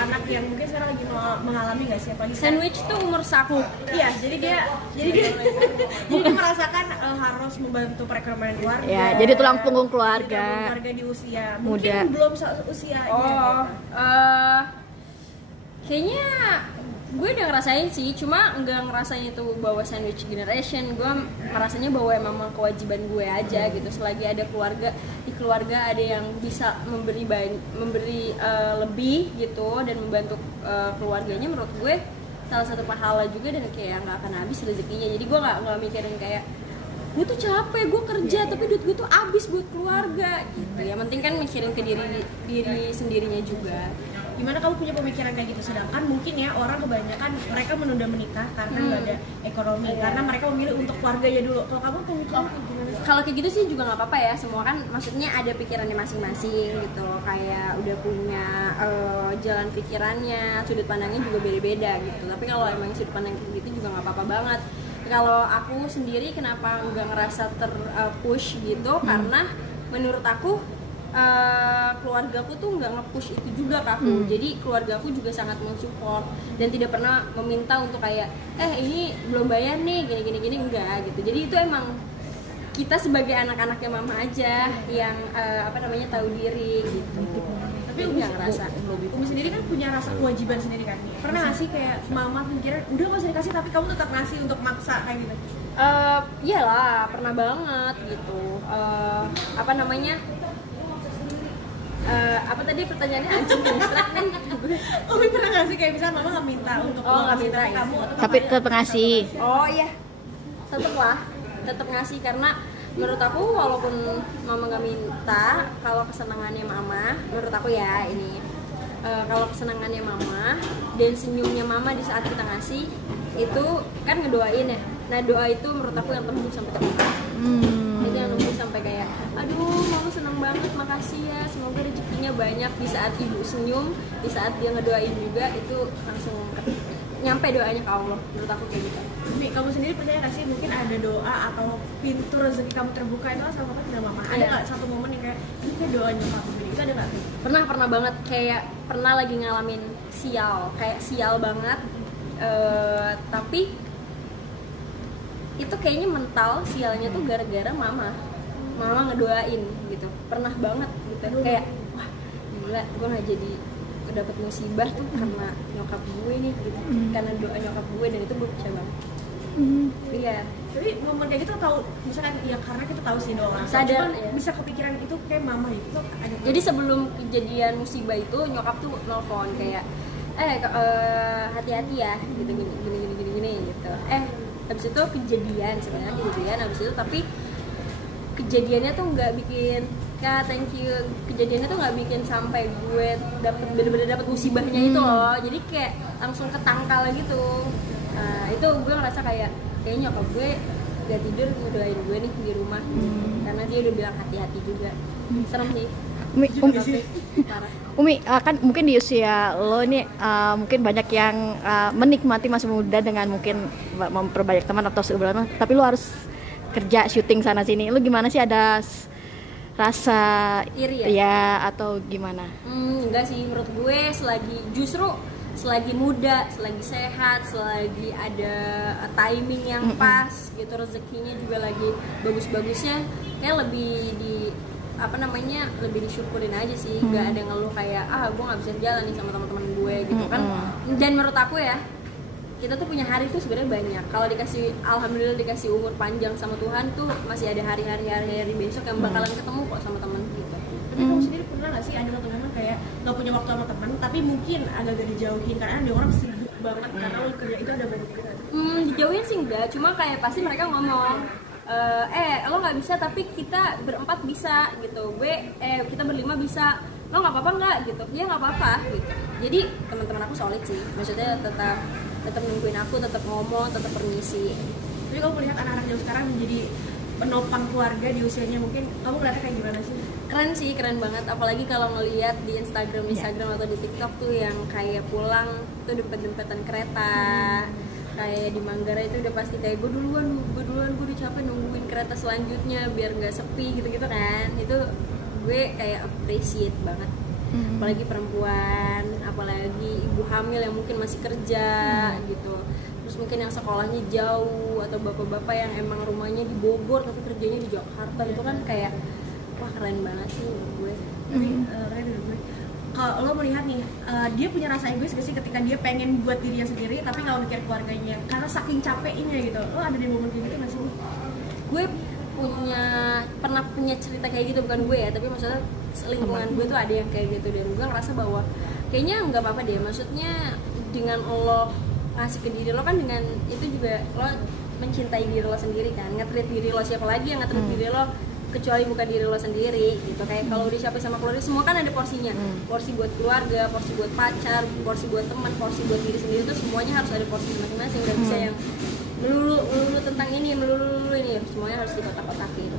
anak yang mungkin sekarang lagi mengalami nggak sih apalagi sandwich tuh umur saku. Iya, jadi dia jadi dia merasakan harus membantu perekonomian keluarga. Ya, jadi tulang punggung keluarga. Keluarga di usia muda. Mungkin belum usia. Kayaknya gue udah ngerasain sih, cuma nggak ngerasain itu bawa sandwich generation. Gue merasanya bahwa memang kewajiban gue aja gitu. Selagi ada keluarga, di keluarga ada yang bisa memberi lebih gitu dan membantu keluarganya, menurut gue salah satu pahala juga dan kayak nggak akan habis rezekinya. Jadi gue nggak mikirin kayak gue tuh capek, gue kerja tapi duit gue tuh habis buat keluarga gitu. Yang penting kan mikirin ke diri sendirinya juga. Gimana kamu punya pemikiran kayak gitu? Sedangkan mungkin ya orang kebanyakan mereka menunda menikah karena nggak ada ekonomi, karena mereka memilih untuk keluarganya dulu. Kalau kamu pemikiran gimana? Kalau kayak gitu sih juga nggak apa-apa ya, semua kan maksudnya ada pikirannya masing-masing gitu, kayak udah punya jalan pikirannya, sudut pandangnya juga beda-beda gitu. Tapi kalau emang sudut pandang kayak gitu juga nggak apa-apa banget. Kalau aku sendiri kenapa nggak ngerasa terpush gitu, karena menurut aku keluargaku tuh nggak nge-push itu juga ke aku. Jadi keluargaku juga sangat mensupport dan tidak pernah meminta untuk kayak ini belum bayar nih gini enggak gitu. Jadi itu emang kita sebagai anak-anaknya mama aja yang tahu diri gitu. Tapi Umi nggak ngerasa. Umi sendiri kan punya rasa kewajiban sendiri kan. Pernah nggak sih kayak mama pikiran udah nggak usah dikasih tapi kamu tetap ngasih untuk maksa kayak gitu? Iyalah, pernah banget gitu. Apa tadi pertanyaannya anjing abstrak nih. Umi pernah nggak sih kayak misalnya mama nggak minta untuk nggak minta tapi kamu tapi tetap ngasih. Oh iya, tetap ngasih karena menurut aku walaupun mama nggak minta, kalau kesenangannya mama, menurut aku ya ini kalau kesenangannya mama dan senyumnya mama di saat kita ngasih itu kan ngedoain ya. Nah doa itu menurut aku yang tembus sampai terbuka. Itu yang nembus sampai kayak aduh mama seneng banget, makasih ya, semoga rezekinya banyak. Di saat ibu senyum, di saat dia ngedoain juga, itu langsung nyampe doanya ke Allah. Menurut aku kayak gitu. Nih, kamu sendiri percaya gak sih mungkin ada doa atau pintu rezeki kamu terbuka itu sama apa dengan mama? Ada nggak satu momen yang kayak ini kayak doanya kamu gini? Itu ada nggak? Pernah banget, kayak pernah lagi ngalamin sial banget. Tapi itu kayaknya mental sialnya tuh gara-gara mama ngedoain gitu. Pernah banget gitu, kayak wah gila gue nggak jadi dapet musibah tuh karena nyokap gue nih gitu, karena doa nyokap gue, dan itu gue percaya banget. Iya. Tapi momen kayak gitu tahu, misalkan ya karena kita tahu sih doa. Sadar ya. Bisa kepikiran itu kayak mama gitu. Jadi sebelum kejadian musibah itu nyokap tuh nelfon kayak hati-hati ya gitu gini gitu. Habis itu kejadian habis itu, tapi kejadiannya tuh nggak bikin thank you, kejadiannya tuh nggak bikin sampai gue bener-bener dapet musibahnya itu loh. Jadi kayak langsung ketangkal gitu. Itu gue ngerasa kayaknya nyokap gue gak tidur ngedoain gue nih di rumah, karena dia udah bilang hati-hati juga. Serem sih. Umi, kan mungkin di usia lo ini mungkin banyak yang menikmati masa muda dengan mungkin memperbanyak teman atau segala, tapi lo harus kerja syuting sana sini. Lo gimana sih, ada rasa iri ya atau gimana? Enggak sih, menurut gue selagi muda, selagi sehat, selagi ada timing yang pas gitu, rezekinya juga lagi bagus-bagusnya, kayak lebih disyukurin aja sih. Gak ada ngeluh kayak gue nggak bisa jalan nih sama teman-teman gue gitu kan. Dan menurut aku ya, kita tuh punya hari tuh sebenarnya banyak. Kalau alhamdulillah dikasih umur panjang sama Tuhan tuh, masih ada hari-hari besok yang bakalan ketemu kok sama teman gitu. Tapi kamu sendiri pernah nggak sih ada satu momen kayak nggak punya waktu sama teman, tapi mungkin agak dijauhin karena ada orang sibuk banget karena lo kerja itu ada banyak pikiran? Dijauhin sih enggak, cuma kayak pasti mereka ngomong lo nggak bisa tapi kita berempat bisa gitu, kita berlima bisa, lo nggak apa-apa nggak gitu, ya nggak apa-apa gitu. Jadi teman-teman aku solid sih, maksudnya tetap nungguin aku, tetap ngomong, tetap permisi. Jadi kamu melihat anak-anak jauh sekarang menjadi penopang keluarga di usianya, mungkin kamu ngeliatnya kayak gimana sih? Keren sih, keren banget. Apalagi kalau ngelihat di Instagram atau di TikTok tuh yang kayak pulang tuh dempet-dempetan kereta. Kayak di Manggarai itu udah pasti kayak gue duluan gue udah capek nungguin kereta selanjutnya biar nggak sepi gitu kan. Itu gue kayak appreciate banget. Apalagi perempuan, apalagi hamil yang mungkin masih kerja gitu, terus mungkin yang sekolahnya jauh, atau bapak-bapak yang emang rumahnya di Bogor tapi kerjanya di Jakarta. Itu kan kayak wah keren banget sih menurut gue. Tapi kalau lo melihat nih, dia punya rasa egois gak sih ketika dia pengen buat dirinya sendiri tapi nggak mikir keluarganya karena saking capeknya gitu? Lo ada di momen kayak gitu nggak sih? Gue pernah punya cerita kayak gitu, bukan gue ya, tapi maksudnya lingkungan gue tuh ada yang kayak gitu, dan gue ngerasa bahwa kayaknya nggak apa-apa deh. Maksudnya dengan lo ngasih ke diri lo kan, dengan itu juga lo mencintai diri lo sendiri kan, nge-treat diri lo. Siapa lagi yang nge-treat diri lo kecuali bukan diri lo sendiri gitu. Kayak kalau udah capek sama keluarga, semua kan ada porsinya, porsi buat keluarga, porsi buat pacar, porsi buat teman, porsi buat diri sendiri, tuh semuanya harus ada porsi masing-masing. Gak bisa yang melulu tentang ini, melulu ini, semuanya harus dikotak-kotakin.